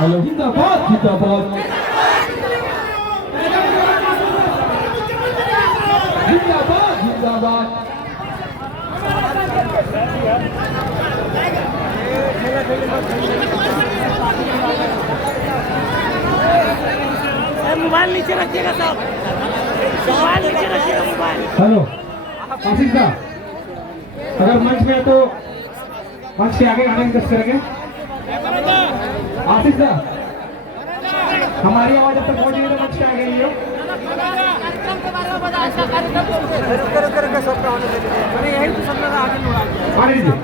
Hello जिंदाबाद जिंदाबाद जिंदाबाद जिंदाबाद। मोबाइल नीचे रखिएगा साहब, मोबाइल नीचे रखिएगा मोबाइल। हेलो आशीष दा, अगर मंच में है तो मंच के आगे आने की कोशिश करेंगे। आशीष दा, हमारी आवाज जब तक पहुंचेगी तो मंच के आगे आइए। आने दीजिए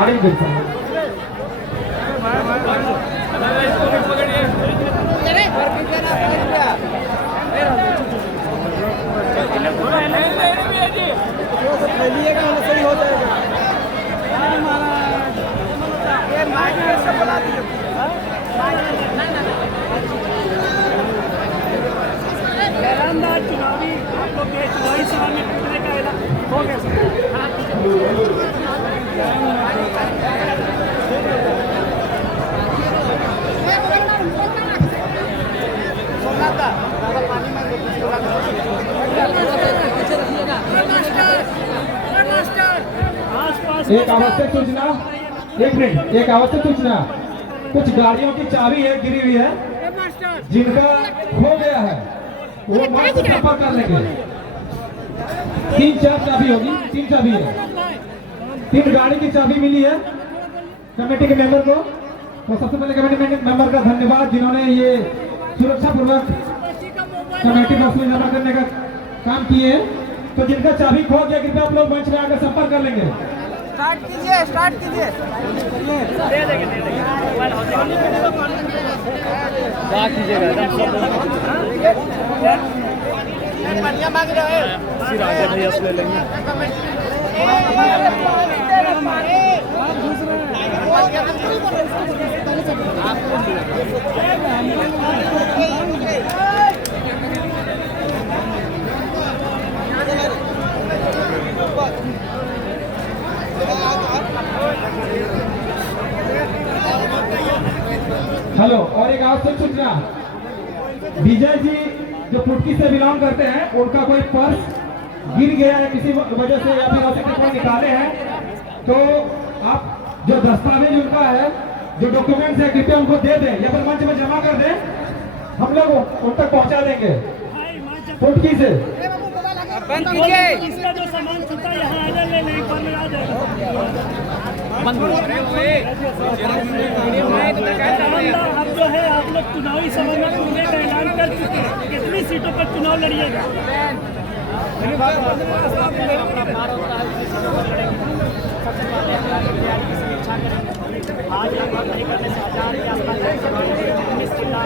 आगे दीजिए। सही हो जाएगा। चुनावी आप लोग के चुनावी सभा में टूटने का ऐलान हो गया सर। एक आवश्यक सूचना, एक मिनट, एक आवश्यक सूचना। कुछ गाड़ियों की चाबी है गिरी हुई है, जिनका खो गया है वो मंच से संपर्क कर लेंगे। 3-4 चाबी होगी, 3 चाबी है, 3 गाड़ी की चाबी मिली है कमेटी के मेंबर को। तो सबसे पहले कमेटी मेंबर का धन्यवाद जिन्होंने ये सुरक्षा पूर्वक कमेटी बस में जमा करने का काम किए हैं। तो जिनका चाबी खो गया कृपया आप लोग मंच में आकर संपर्क कर लेंगे। स्टार्ट कीजिए, स्टार्ट कीजिए। दे देंगे, दे देंगे। क्या कीजिएगा बढ़िया मांग रहे हैं, फिर आगे भैया से ले लेंगे। हेलो, और एक आवश्यक सूचना, विजय जी जो पुटकी से बिलोंग करते हैं उनका कोई पर्स गिर गया है किसी वजह से या फिर आवश्यक पेपर निकाले हैं, तो आप जो दस्तावेज उनका है, जो डॉक्यूमेंट्स है कृपया उनको दे दें या फिर मंच में जमा कर दें, हम लोग उन तक पहुंचा देंगे पुटकी से। बंद कीजिए, इसका जो सामान छुपा है यहाँ आ जाए, ले एक बार में आ जाएगा। बंद अब जो है आप लोग चुनावी सभा में टूटने का ऐलान कर चुके हैं, कितनी सीटों पर चुनाव लड़िएगा? आज लगभग नहीं करने से 1000 के आसपास 19 जिला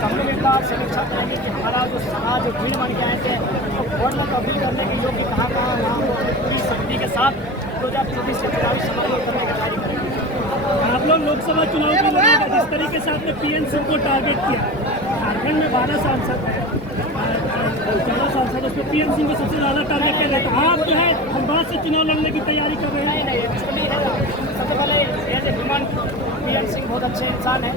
कम्युनिटी समीक्षा करेंगे कि हमारा जो समाज जो भीड़ बन के आए थे तो वोट में अपील करने के योग्य कहाँ कहाँ वहाँ पूरी शक्ति के साथ 2024 से चुनावी समारोह करने का कार्य करेंगे। आप लोग लोकसभा चुनाव में लड़ेगा, जिस तरीके से आपने PN सिंह को टारगेट किया, झारखंड में 12 सांसद है, 14 सांसद, उसमें PN सिंह को सबसे ज़्यादा टारगेट किया जाता है। आप जो है धनबाद से चुनाव लड़ने की तैयारी कर रहे हैं? नहीं, सबसे पहले as a human PN Singh बहुत अच्छे इंसान हैं,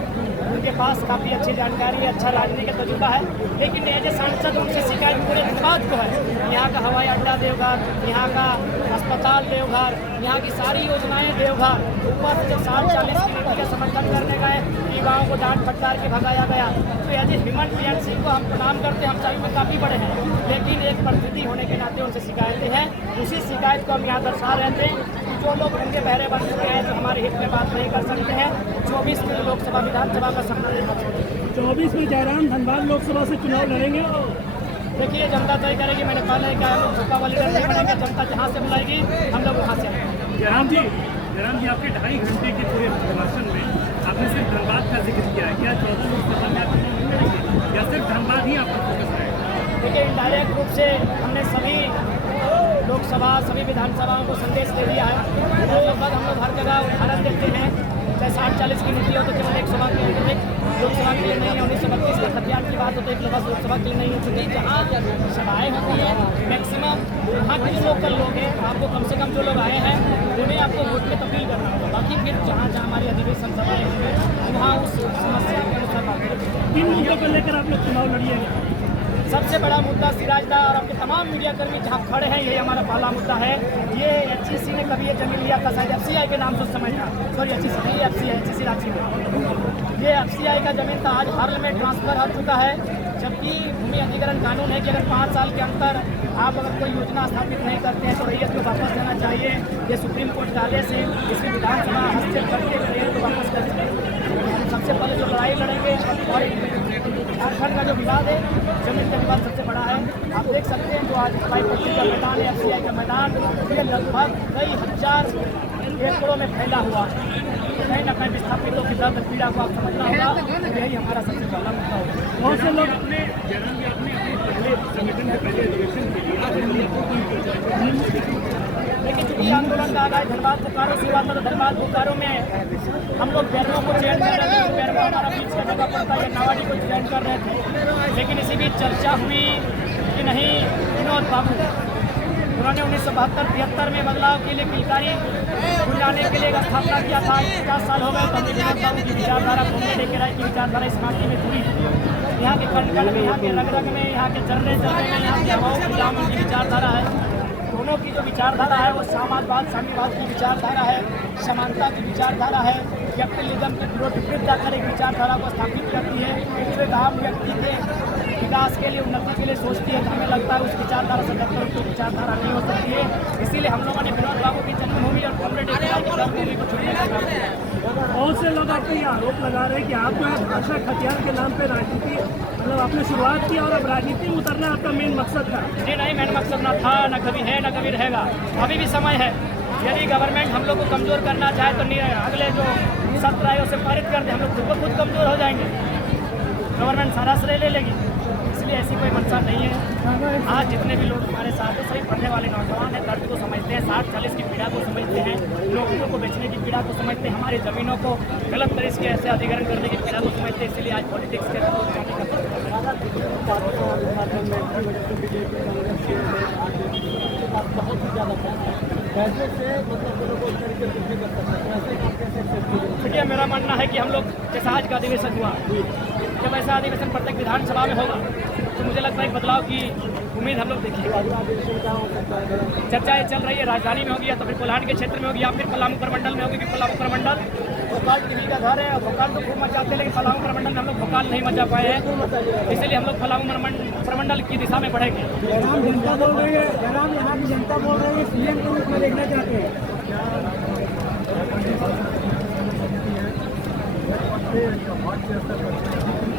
उनके पास काफ़ी अच्छी जानकारी है, अच्छा राजनीतिक तजुर्बा है, लेकिन एज ए सांसद उनसे शिकायत पूरे धनबाद को है। यहाँ का हवाई अड्डा देवघर, यहाँ का अस्पताल देवघर, यहाँ की सारी योजनाएं देवघर, ऊपर से जब 40 किलोमीटर का समर्थन करने गए युवाओं को डांट फटकार के भगाया गया। तो as a human PN Singh को हम प्रणाम करते हैं, हम सभी में काफ़ी बड़े हैं, लेकिन एक प्रतिनिधि होने के नाते उनसे शिकायतें हैं। उसी शिकायत को हम यहाँ दर्शा रहे थे कि जो लोग रंगे बहरे बन चुके हैं, जो हमारे हित में बात नहीं कर सकते हैं, 24 में लोकसभा विधानसभा का सपना देखा। 24 में जयराम धनबाद लोकसभा से चुनाव लड़ेंगे। देखिए जनता तय करेगी, मैंने पहले कहा हम लोग झुका वाली लीडर नहीं बनेंगे, जनता जहाँ से बुलाएगी हम लोग वहाँ से आएंगे। जयराम जी आपके 2.5 घंटे के पूरे भाषण में आपने सिर्फ धनबाद का जिक्र किया है, क्या 14 लोकसभा में आप या सिर्फ धनबाद ही आपका फोकस रहेगा? देखिए इंडायरेक्ट रूप से हमने सभी लोकसभा सभी विधानसभाओं को संदेश दे दिया है। तो लगभग हम लोग हर जगह उदाहरण देते हैं, चाहे 60-40 की नीति हो तो केवल एक सभा के लिए, लोकसभा के लिए नहीं है। 1932 के खतियान की बात हो तो एक लोकसभा के लिए नहीं हो चुकी। जहाँ सभाएँ होती हैं मैक्सिमम वहाँ के लोकल लोग हैं, आपको कम से कम जो लोग आए हैं उन्हें आपको वोट में तब्दील करना होगा। बाकी फिर जहाँ जहाँ हमारी अधिवेशन सभाएँ होंगी वहाँ उस समस्या के अनुसार बात करेंगे। किन मुद्दों को लेकर आप लोग चुनाव लड़िएगा? सबसे बड़ा मुद्दा सिराजदा और आपके तमाम मीडियाकर्मी जहाँ खड़े हैं, यही हमारा पहला मुद्दा है। ये HEC ने कभी ये जमीन लिया था, शायद FCI के नाम से उस समय था, सॉरी HEC नहीं, FCI रांची में। ये FCI का जमीन था, आज हर्ल में ट्रांसफर हो चुका है। जबकि भूमि अधिग्रहण कानून है कि अगर 5 साल के अंदर आप अगर कोई योजना स्थापित नहीं करते हैं तो रैयत को वापस देना चाहिए। ये सुप्रीम कोर्ट डाले से इसमें विधानसभा हस्तक्षेप करके रैयत को वापस कर सके। सबसे पहले जो लड़ाई लड़ेंगे और झारखंड का जो विवाद है, जमीन का विवाद सबसे बड़ा है। आप देख सकते हैं जो आज 25 का मैदान है, FCI का मैदान, ये लगभग कई हजार एकड़ों में फैला हुआ है। कहीं ना कहीं विस्थापितों की दर्द पीड़ा को आप समझना होगा। यही हमारा सबसे पहला मुद्दा होगा। बहुत से लोग अपने पहले संगठन के पहले अधिवेशन के लिए लेकिन चूंकि आंदोलन का आगाज धनबाद बोकारो से हुआ था, तो धनबाद बोकारो में हम लोग बैरमों को चयन कर रहे थे। बैरमो हमारा बीच का जगह पड़ता है, नावाडी को चयन कर रहे थे। लेकिन इसी बीच चर्चा हुई कि नहीं, विनोद बाबू उन्होंने 1972-73 में बदलाव के लिए किलकारी बुलाने के लिए स्थापना किया था। 50 साल हो गए तो हमने विनोद बाबू की विचारधारा घूमने लेकर आए कि विचारधारा इस माटी में जुड़ी है। यहाँ के कण कण में, यहाँ के रग रग में, यहाँ के चलने चलने में, यहाँ के हवाओं की दाम की विचारधारा है। दोनों की जो विचारधारा है वो साम्यवाद की विचारधारा है, समानता की विचारधारा है, कैपिटलिज्म के विरुद्ध जाकर एक विचारधारा को स्थापित करती है। जो आम व्यक्ति के विकास के लिए, उन्नति के लिए सोचती है। हमें लगता है उस विचारधारा से डरकर उसकी विचारधारा नहीं हो सकती है। इसीलिए हम लोगों ने विनोद बाबू की जन्मभूमि और कॉमरेड जन्मभूमि को चुनने का काम किया। बहुत से लोग आपको ये आरोप लगा रहे हैं कि आप जो है भाषा खतियान के नाम पे राजनीति, मतलब आपने शुरुआत की और अब राजनीति में उतरना आपका मेन मकसद था। जी नहीं, मेन मकसद ना था, ना कभी है, ना कभी रहेगा। अभी भी समय है। यदि गवर्नमेंट हम लोग को कमज़ोर करना चाहे तो अगले जो सत्र आए उसे पारित कर दे, हम लोग खुद कमज़ोर हो जाएंगे, गवर्नमेंट सारा श्रेय ले लेगी। इसलिए ऐसी कोई मंशा नहीं है। आज जितने भी लोग हमारे साथ हैं, सभी पढ़ने वाले नौजवान हैं, दर्द को समझते हैं, 60-40 की पीड़ा को समझते हैं, नौकरियों को बेचने की पीड़ा को समझते हैं, हमारी ज़मीनों को गलत तरीके से अधिग्रहण करने की पीड़ा को समझते हैं। इसलिए आज पॉलिटिक्स के बहुत ही ज़्यादा कैसे से देखिए, मेरा मानना है कि हम लोग जैसा आज का अधिवेशन हुआ, जब ऐसा अधिवेशन प्रत्येक विधानसभा में होगा तो मुझे लगता है एक बदलाव की उम्मीद हम लोग देखेंगे। चर्चाएं चल रही है, राजधानी में होगी या तो फिर कोल्हान के क्षेत्र में होगी या फिर पलामू प्रमंडल में होगी। क्योंकि पलामू प्रमंडल भोकाल टीवी का घर है और भोकाल तो खूब मचाते हैं, लेकिन पलामू प्रमंडल में हम लोग भोकाल नहीं मचा पाए हैं। इसलिए हम लोग पलामू प्रमंडल की दिशा में बढ़ेंगे। जनता बोल रही है, यहाँ की जनता बोल रही है CM के रूप में देखना चाहते हैं।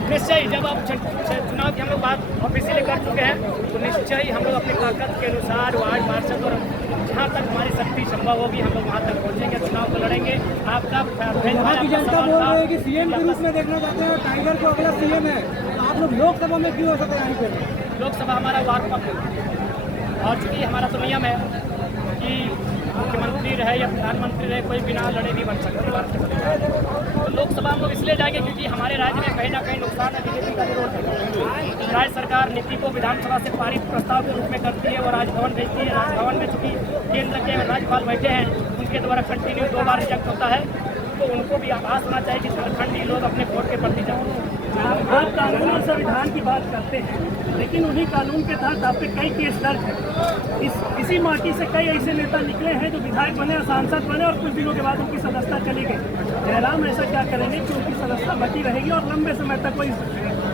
निश्चय ही जब आप चुनाव की हम लोग बात ऑफिशियली कर चुके हैं तो निश्चय ही हम लोग अपनी ताकत के अनुसार वार्ड पार्षद और जहाँ तक हमारी शक्ति संभव होगी हम लोग वहाँ तक पहुँचेंगे, चुनाव को लड़ेंगे। आपका जनता बोल रही है कि CM के रूप में देखना चाहते हैं, टाइगर को अगला CM है, आप लोग लोकसभा में क्यों हो सकते हैं? यहाँ पे लोकसभा हमारा वार्ड पक्ष और चूँकि हमारा तो नियम है कि मुख्यमंत्री रहे या प्रधानमंत्री रहे, कोई बिना लड़े भी बन सकते हैं। तो लोकसभा हम लोग इसलिए जाएंगे क्योंकि हमारे राज्य में कहीं ना कहीं नुकसान है, बीजेपी का विरोध है। राज्य सरकार नीति को विधानसभा से पारित प्रस्ताव के रूप में करती है और राजभवन भेजती है। राजभवन में चूंकि केंद्र के राज्यपाल बैठे हैं, उनके द्वारा कंटिन्यू 2 बार रिजेक्ट होता है, तो उनको भी आभास होना चाहिए कि झारखंडी लोग अपने वोट के प्रति जागरूक। आप कानून और संविधान की बात करते हैं, लेकिन उन्हीं कानून के तहत आप पे कई केस दर्ज हैं। इसी माटी से कई ऐसे नेता निकले हैं जो विधायक बने और सांसद बने और कुछ दिनों के बाद उनकी सदस्यता चली गई। जयराम ऐसा क्या करेंगे कि उनकी सदस्यता बची रहेगी और लंबे समय तक कोई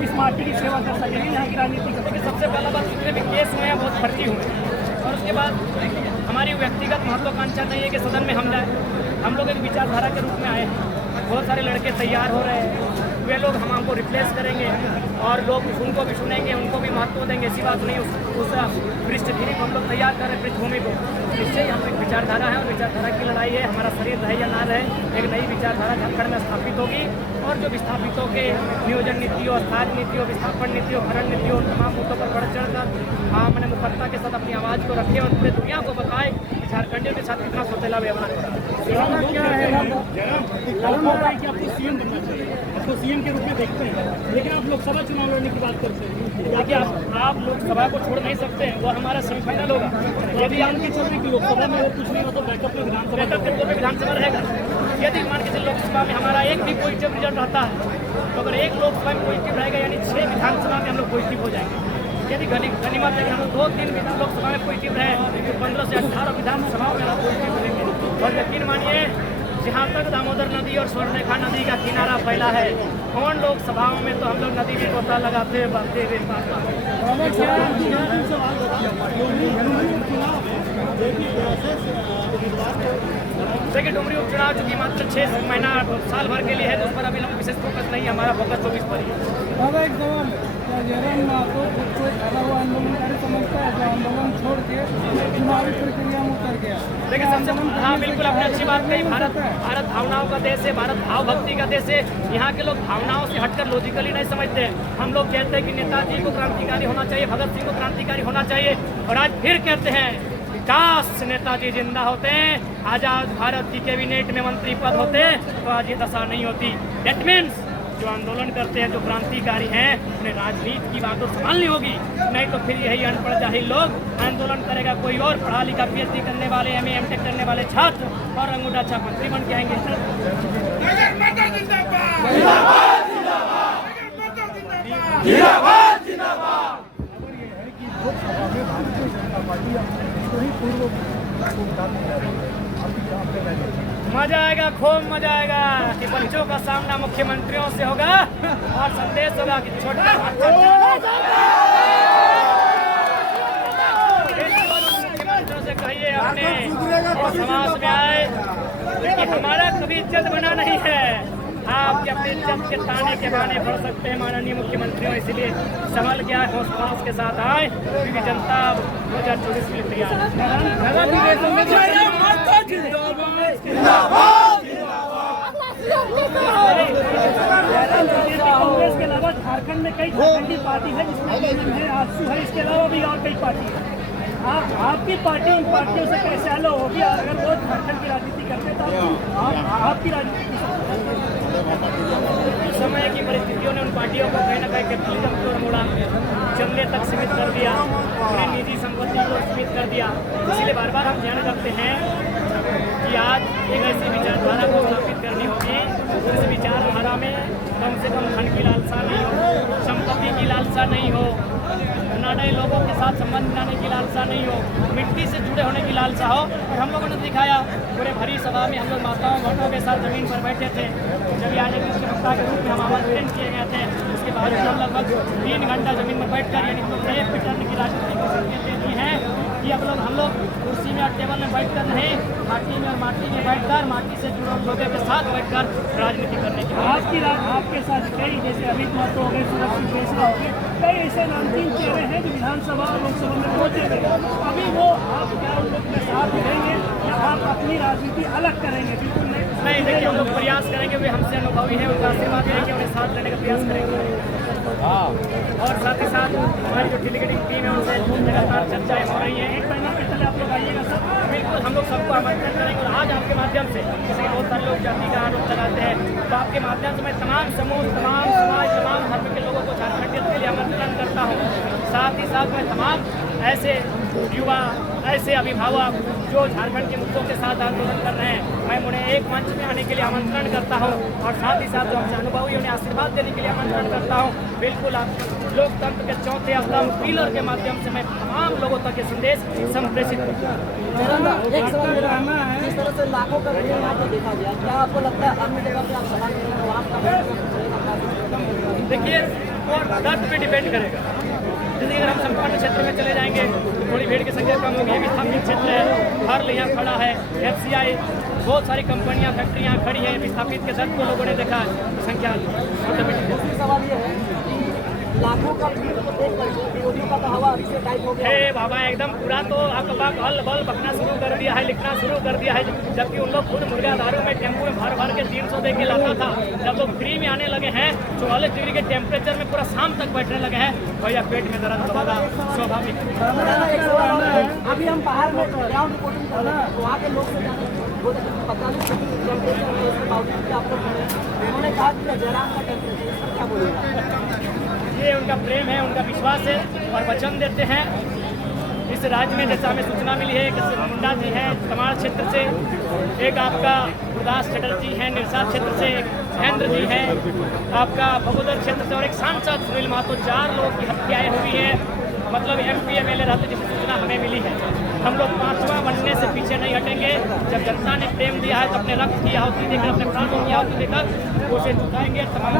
इस माटी की सेवा कर सकेंगे, यहाँ की राजनीति कर सकेंगे? सबसे पहला बात, जितने भी केस हुए हैं बहुत फर्जी हुए और उसके बाद हमारी व्यक्तिगत महत्वाकांक्षा नहीं है कि सदन में हम जाए। हम लोग एक विचारधारा के रूप में आए हैं। बहुत सारे लड़के तैयार हो रहे हैं, वे लोग हमको रिप्लेस करेंगे और लोग उनको भी सुनेंगे, उनको भी महत्व देंगे। ऐसी बात नहीं, उस पृष्ठभूमि को हम लोग तैयार कर रहे हैं, पृष्ठभूमि को। इससे हम एक विचारधारा है और विचारधारा की लड़ाई है। हमारा शरीर रहे या ना रहे, एक नई विचारधारा झारखंड में स्थापित होगी और जो विस्थापितों के नियोजन नीतियों, स्थान नीतियों, विस्थापन नीतियों, खनन नीतियों, तमाम मुद्दों पर बढ़ चढ़कर मैंने मुखरता के साथ अपनी आवाज़ को रखे और पूरे दुनिया को बताए कि झारखंडियों के साथ कितना सौतेला व्यवहार है। क्या है कि आपको सीएम बनना चाहिए, आपको सीएम के रूप में देखते हैं, लेकिन आप लोकसभा चुनाव लड़ने की बात करते हैं। देखिए आप लोकसभा को छोड़ नहीं सकते हैं, वो हमारा सेमीफाइनल होगा। यदि आप के चल रही कि लोकसभा में वो कुछ नहीं हो तो बैकअप में विधानसभा रहेगा। यदि मान के चलिए लोकसभा में हमारा एक भी पॉजिटिव रिजल्ट रहता है, तो अगर एक लोकसभा में पॉजिटिव रहेगा यानी 6 विधानसभा में हम लोग पॉजिटिव हो जाएंगे। यदि गनीमत है कि हम लोग 2-3 लोकसभा में पॉजिटिव रहे तो 15 से 18 विधानसभाओं में हम पॉजिटिव रहेंगे। और यकीन मानिए जहाँ तक दामोदर नदी और स्वर्णरेखा नदी का किनारा फैला है, कौन लोकसभाओं में तो हम लोग नदी में गोता लगाते बढ़ते हुए देखिए डुमरी उपचुनाव चूंकि मात्र 6 महीना साल भर के लिए है तो उस पर अभी लोग विशेष फोकस नहीं है, हमारा फोकस 24 पर ही है। आंदोलनकारी समझता है जो आंदोलन छोड़ के चुनावी प्रक्रिया में उतर गया। लेकिन सबसे हाँ बिल्कुल आपने अच्छी बात कही। भारत भावनाओं का देश है, भारत भाव भक्ति का देश है। यहाँ के लोग भावनाओं से हटकर लॉजिकली नहीं समझते। हम लोग कहते हैं कि नेताजी को क्रांतिकारी होना चाहिए, भगत सिंह को क्रांतिकारी होना चाहिए, और आज फिर कहते हैं काश नेताजी जिंदा होते, आजाद भारत की कैबिनेट में मंत्री पद होते तो आज ये दशा नहीं होती। दैट मीन्स जो आंदोलन करते हैं, जो क्रांतिकारी हैं, उन्हें राजनीति की बातों संभालनी होगी, नहीं तो फिर यही अनपढ़ जाहिल लोग आंदोलन करेगा कोई और, पढ़ा लिखा PhD करने वाले MA MTech करने वाले छात्र और अंगूठा छाप मंत्री बन के आएंगे। मजा आएगा, खूब मजा आएगा कि बच्चों का सामना मुख्यमंत्रियों से होगा और संदेश होगा कि छोटा मुख्यमंत्रियों से कहिए अपने समाज में आए कि हमारा कभी इज्जत बना नहीं है। आप अपनी इज्जत के ताने के बहाने बढ़ सकते हैं माननीय मुख्यमंत्रियों, इसलिए संभल के आए, होश के साथ आए, क्योंकि जनता 2024 के लिए तैयार है। कांग्रेस के अलावा झारखंड में कई झारखंडी पार्टी है जिसमें आजसू है, इसके अलावा भी और कई पार्टी है। आपकी पार्टी इन पार्टियों से कैसे अलग होगी? अगर वो झारखंड की राजनीति करते तो आपकी राजनीति उस समय की परिस्थितियों ने उन पार्टियों को कहीं ना कहीं कैपिटलिज्म की ओर मोड़ा, चंदे तक सीमित कर दिया, उन्हें निजी संपत्ति को सीमित कर दिया। इसलिए बार बार हम ध्यान रखते हैं कि आज एक ऐसी विचारधारा को स्थापित करनी होगी जिस विचारधारा में कम से कम धन की लालसा नहीं हो, संपत्ति की लालसा नहीं हो, नए लोगों के साथ संबंध बनाने की लालसा नहीं हो, मिट्टी से जुड़े होने की लालसा हो। और हम लोगों ने दिखाया पूरे भरी सभा में हम लोग माताओं भक्तों के साथ जमीन पर बैठे थे। जब आज एक मुख्य वक्ता के रूप में हम आमंत्रण किए गए थे, उसके बाद हम लगभग 3 घंटा जमीन पर बैठकर यानी एक पिटर्न की राजनीति को संकेत देती हैं कि अब लोग हम लोग कुर्सी में और टेबल में बैठकर नहीं, माटी में और माटी में बैठकर, माटी से जुड़े लोगों के साथ बैठकर राजनीति करने की आपके साथ कई जैसे अमित महतो हो गए, सुरक्षित मिश्रा हो गए, कई ऐसे नामचीन चेहरे हैं जो विधानसभा और लोकसभा में पहुंचे गए। अभी वो आप क्या उन लोग के साथ रहेंगे या आप अपनी राजनीति अलग करेंगे? बिल्कुल नहीं, देखिए हम लोग प्रयास करेंगे, वे हमसे अनुभवी हैं, उनका आशीर्वाद लेंगे, उन्हें साथ लेने का प्रयास करेंगे। और साथ ही साथ हमारी जो डेलीगेटिंग टीम है उनसे लगातार चर्चाएं हो रही हैं। एक महीना के चले आप लोग आइएगा सर, बिल्कुल हम लोग सबको आमंत्रण करेंगे। और आज आपके माध्यम से, जैसे बहुत सारे लोग जाति का आरोप लगाते हैं, तो आपके माध्यम से मैं तमाम समूह, तमाम समाज, तमाम धर्म के लोगों को झारखंडियत के लिए आमंत्रण करता हूँ। साथ ही साथ मैं तमाम ऐसे युवा, ऐसे अभिभावक जो झारखंड के मुद्दों के साथ आंदोलन कर रहे हैं, मैं उन्हें एक मंच में आने के लिए आमंत्रण करता हूं। और साथ ही साथ जो हमसे अनुभवी उन्हें आशीर्वाद देने के लिए आमंत्रण करता हूं। बिल्कुल आप लोकतंत्र के चौथे स्तंभ पिलर के माध्यम से मैं तमाम लोगों तक ये संदेश संप्रेषित करता हूँ। इस तरह से लाखों का भीड़ यहाँ पे देखा गया, क्या आपको लगता है अन्य जगह पे आप सलाह करेंगे वहाँ का? देखिए वो दर्द पे डिपेंड करेगा। जैसे अगर हम संपन्न क्षेत्र में चले जाएंगे तो थोड़ी भीड़ की संख्या कम होगी। विस्थापित क्षेत्र है, हर यहाँ खड़ा है, FCI, बहुत सारी कंपनियां, फैक्ट्रियां खड़ी हैं, विस्थापित के दर्द को लोगों ने देखा, संख्या ऑटोमेटिक। सवाल ये है कि लाखों का भीड़ को देख कर विरोधियों का तो हवा अभी से टाइप हो गया है। बाबा एकदम पूरा तो आपका बाग हल बल बकना शुरू कर दिया है, लिखना शुरू कर दिया है। जबकि उन लोग खुद मुर्गादारों में टेम्पो में भर भर के 300 दे के लाता था। जब लोग फ्री में आने लगे हैं, 44 डिग्री के टेम्परेचर में पूरा शाम तक बैठने लगे हैं, भैया पेट में दर्द होगा स्वाभाविक। अभी हम बाहर में ग्राउंड रिपोर्टिंग कर रहे हैं, वहाँ के लोग से वो 45 टेम्परेचर है, इसके बावजूद भी आप लोग खड़े हैं। उन्होंने कहा कि जयराम का टेम्परेचर, इस पर क्या बोलेगा? ये उनका प्रेम है, उनका विश्वास है और वचन देते हैं। इस राज्य में जैसा हमें सूचना मिली है, एक मुंडा जी हैं तमाड़ क्षेत्र से, एक आपका गुरदास चटर्जी हैं निरसा क्षेत्र से, एक महेंद्र जी हैं आपका बगोदर क्षेत्र से और एक सांसद सुनील महतो, 4 लोगों की हत्याएं हुई हैं। मतलब MP MLA रहते जिसकी सूचना हमें मिली है। हम लोग 5वां बनने से पीछे नहीं हटेंगे। जब जनता ने प्रेम दिया है तो अपने रक्त की आहुति देकर, अपने प्राणों की आहुति देकर उसे झुकाएंगे। तमाम